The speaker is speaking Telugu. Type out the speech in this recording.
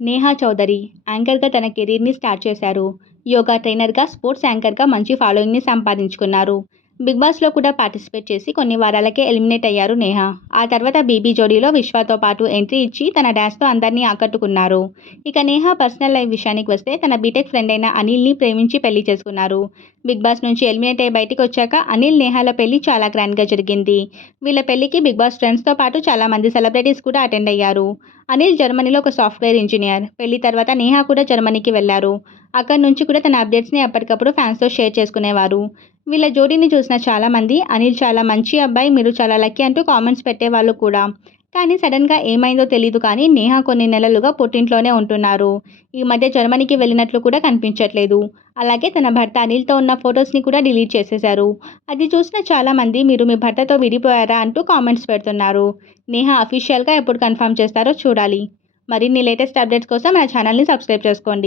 నేహా చౌదరి యాంకర్గా తన కెరీర్ని స్టార్ట్ చేశారు. యోగా ట్రైనర్గా స్పోర్ట్స్ యాంకర్గా మంచి ఫాలోయింగ్ని సంపాదించుకున్నారు. బిగ్ బాస్లో కూడా పార్టిసిపేట్ చేసి కొన్ని వారాలకే ఎలిమినేట్ అయ్యారు నేహా. ఆ తర్వాత బీబీ జోడీలో విశ్వాతో పాటు ఎంట్రీ ఇచ్చి తన డ్యాన్స్తో అందరినీ ఆకట్టుకున్నారు. ఇక నేహా పర్సనల్ లైఫ్ విషయానికి వస్తే తన బీటెక్ ఫ్రెండ్ అయిన అనిల్ని ప్రేమించి పెళ్ళి చేసుకున్నారు. బిగ్ బాస్ నుంచి ఎలిమినేట్ అయ్యి బయటికి వచ్చాక అనిల్ నేహాల పెళ్ళి చాలా గ్రాండ్గా జరిగింది. వీళ్ళ పెళ్ళికి బిగ్ బాస్ ఫ్రెండ్స్తో పాటు చాలా మంది సెలబ్రిటీస్ కూడా అటెండ్ అయ్యారు. అనిల్ జర్మనీలో ఒక సాఫ్ట్వేర్ ఇంజనీర్. పెళ్ళి తర్వాత నేహా కూడా జర్మనీకి వెళ్ళారు అక్కడి నుంచి కూడా తన అప్డేట్స్ని ఎప్పటికప్పుడు ఫ్యాన్స్తో షేర్ చేసుకునేవారు. వీళ్ళ జోడీని చూసిన చాలామంది అనిల్ చాలా మంచి అబ్బాయి మీరు చాలా లక్కీ అంటూ కామెంట్స్ పెట్టేవాళ్ళు కూడా. కానీ సడన్గా ఏమైందో తెలియదు కానీ నేహా కొన్ని నెలలుగా పుట్టింట్లోనే ఉంటున్నారు. ఈ మధ్య జర్మనీకి వెళ్ళినట్లు కూడా కనిపించట్లేదు. అలాగే తన భర్త అనిల్తో ఉన్న ఫొటోస్ని కూడా డిలీట్ చేసేశారు. అది చూసిన చాలామంది మీరు మీ భర్తతో విడిపోయారా? అంటూ కామెంట్స్ పెడుతున్నారు. నేహా అఫీషియల్గా ఎప్పుడు కన్ఫర్మ్ చేస్తారో చూడాలి. మరిన్ని లేటెస్ట్ అప్డేట్స్ కోసం మన ఛానల్ని సబ్స్క్రైబ్ చేసుకోండి.